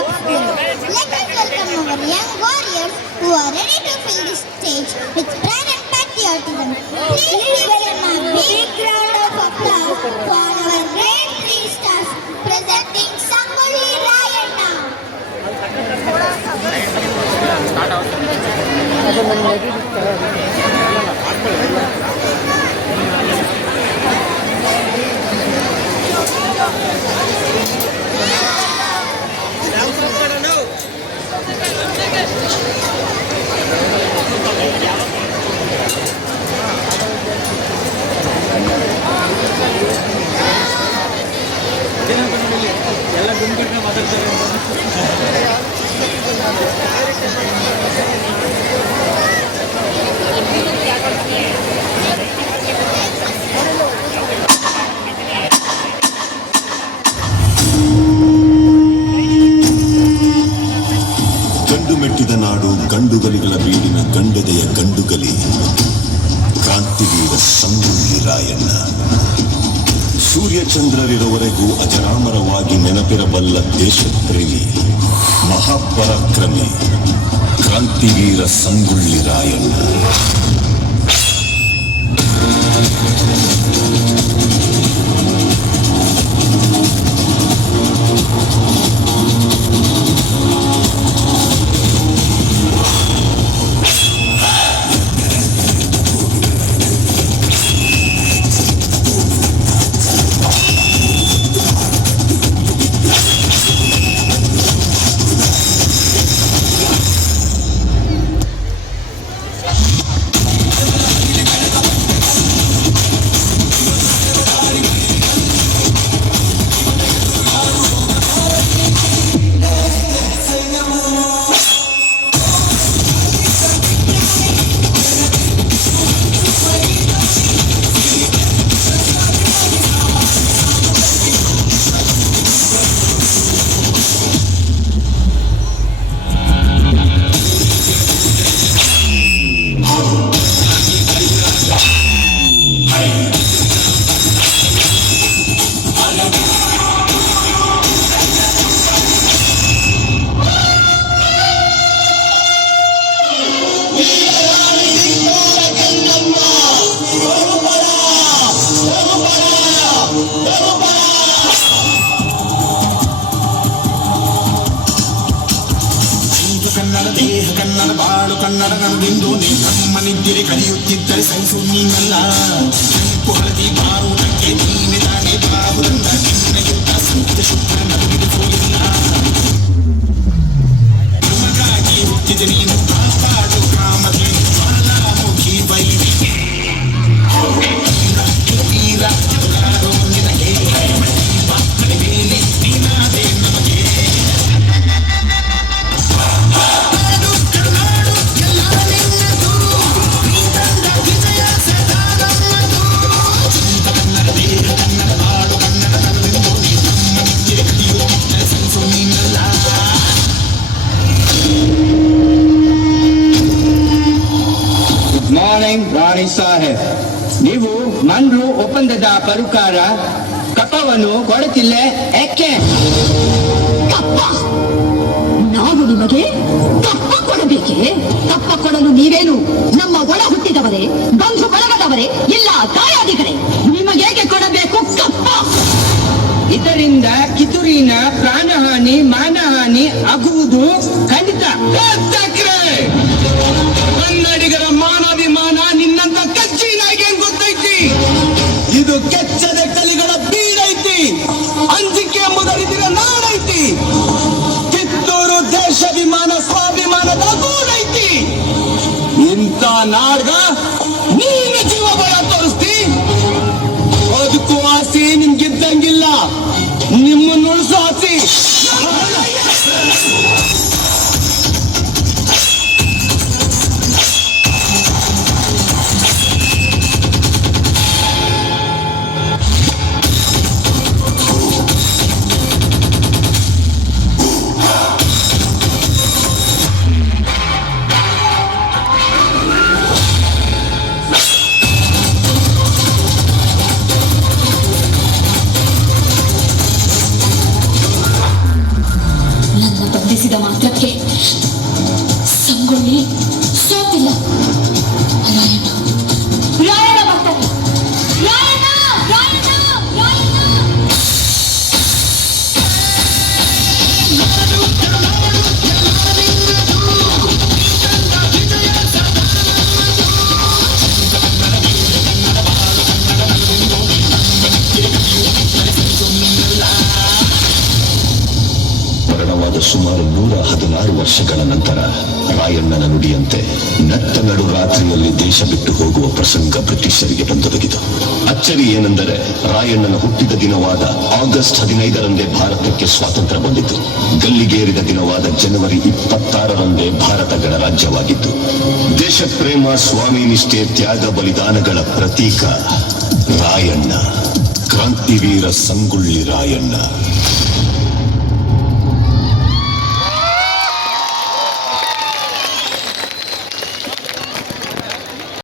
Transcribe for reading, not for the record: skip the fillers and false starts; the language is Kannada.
top speed. Let us welcome our young warriors who are ready to fill this stage with pride and patriotism. Please welcome a big round of applause for our great three stars presenting Sangolli Rayanna. ಎಲ್ಲ ಗುಂಪಿನ ಮಾತಾಡ್ತಾರೆ. ಗಂಡು ಮೆಟ್ಟಿದ ನಾಡು ಗಂಡುಗಲಿಗಳ ಬೀಡಿನ ಗಂಡದೆಯ ಗಂಡುಗಲಿ ಕ್ರಾಂತಿವೀರ ಸಂಗೊಳ್ಳಿ ರಾಯಣ್ಣ. ಸೂರ್ಯಚಂದ್ರರಿರುವವರೆಗೂ ಅಜರಾಮರವಾಗಿ ನೆನಪಿರಬಲ್ಲ ದೇಶಪ್ರೇಮಿ ಮಹಾಪರಾಕ್ರಮಿ ಕ್ರಾಂತಿವೀರ ಸಂಗೊಳ್ಳಿ ರಾಯಣ್ಣ. ಕನ್ನಡ ದೇಹ ಕನ್ನಡ ಬಾಳು ಕನ್ನಡ ನನ್ನದೆಂದು ನೀ ನಮ್ಮನಿದ್ದರೆ ಕಲಿಯುತ್ತಿದ್ದರೆ ಸಹಿಸು ನೀನಲ್ಲ. ಕೆಂಪು ಹಳದಿ ಬಾರುವುದಕ್ಕೆ ನೀನೆ ತಾನೇ ಬಾಹುದಂಡ ನಿನ್ನ ಯುದ್ಧ ಸತ್ಯ ಶುದ್ಧ ನಮಗಿರಿಸೋದಿಲ್ಲ. ನಮಗಾಗಿ ಹುಟ್ಟಿದ ನೀನು ಕಾಪಾಡು ಕಾಮಧೇನು ಜ್ವಾಲಾಮುಖಿ ಬೈರಿ ವೀರ ಯಾರೋ ನಿನಗೆ ಮಕ್ಕಳ ಮೇಲೆ ನೀನಾದೆ ನಮಗೆ. ಮಾರ್ನಿಂಗ್ ರಾಣಿ ಸಾಹೇಬ್, ನೀವು ಮನ್ರು ಒಪ್ಪಂದದ ಪ್ರಕಾರ ಕಪ್ಪವನ್ನು ಕೊಡುತ್ತಿಲ್ಲ ಏಕೆ? ಕಪ್ಪ? ನಾವು ನಿಮಗೆ ಕಪ್ಪ ಕೊಡಬೇಕೆ? ಕಪ್ಪ ಕೊಡಲು ನೀವೇನು ನಮ್ಮ ಒಳ ಹುಟ್ಟಿದವರೇ, ಬಂಧು ಬಳಗದವರೇ, ಇಲ್ಲ ದಾಯಾದಿಗಳೇ? ನಿಮಗೇಕೆ ಕೊಡಬೇಕು ಕಪ್ಪ? ಇದರಿಂದ ಕಿತ್ತೂರಿನ ಪ್ರಾಣಹಾನಿ ಮಾನಹಾನಿ ಆಗುವುದು ಖಂಡಿತ. ಕನ್ನಡಿಗರ ಮಾನಾಭಿಮಾನ ನಿನ್ನಂತ ಕಚ್ಚಿನಾಗೆ ಗೊತ್ತೈತಿ. ಇದು ಕೆಚ್ಚದ ಕಲಿಗಳ ಬೀಡೈತಿ. ಅಂಜಿಕೆ ಎಂಬುದರಿದಿರ ನಾಡೈತಿ. ಕಿತ್ತೂರು ದೇಶಾಭಿಮಾನ ಸ್ವಾಭಿಮಾನದ ಗೂಡೈತಿ. ಇಂಥ ನಾಡ್ಗ ನೀನ ಜೀವ ಬಳ ತೋರಿಸ್ತಿ. ಅದಕ್ಕೂ ಆಸೆ ನಿಮ್ಗಿದ್ದಂಗಿಲ್ಲ. ನಿಮ್ಮನ್ನು ನಡೆಸಿದ ಮಾತ್ರಕ್ಕೆ ಸಂಗೊಳ್ಳಿ ಸೋತಿಲ್ಲ. ರಾಯಣ್ಣ ರಾಯಣ್ಣ ಬರ್ತಾರೆ. ರಾಯಣ್ಣ ರಾಯಣ್ಣ ರಾಯಣ್ಣ. ಮರಣವಾದ ಸುಮಾರು 116 ವರ್ಷಗಳ ನಂತರ ರಾಯಣ್ಣನ ನುಡಿಯಂತೆ ನಟ್ಟ ನಡು ರಾತ್ರಿಯಲ್ಲಿ ದೇಶ ಬಿಟ್ಟು ಹೋಗುವ ಪ್ರಸಂಗ ಬ್ರಿಟಿಷರಿಗೆ ಬಂದೊದಗಿತು. ಅಚ್ಚರಿ ಏನೆಂದರೆ ರಾಯಣ್ಣನ ಹುಟ್ಟಿದ ದಿನವಾದ ಆಗಸ್ಟ್ 15ರಂದೇ ಭಾರತಕ್ಕೆ ಸ್ವಾತಂತ್ರ್ಯ ಬಂದಿತು. ಗಲ್ಲಿಗೇರಿದ ದಿನವಾದ ಜನವರಿ 26ರಂದೇ ಭಾರತ ಗಣರಾಜ್ಯವಾಗಿತ್ತು. ದೇಶ ಪ್ರೇಮ, ಸ್ವಾಮಿ ನಿಷ್ಠೆ, ತ್ಯಾಗ ಬಲಿದಾನಗಳ ಪ್ರತೀಕ ರಾಯಣ್ಣ, ಕ್ರಾಂತಿವೀರ ಸಂಗೊಳ್ಳಿ ರಾಯಣ್ಣ.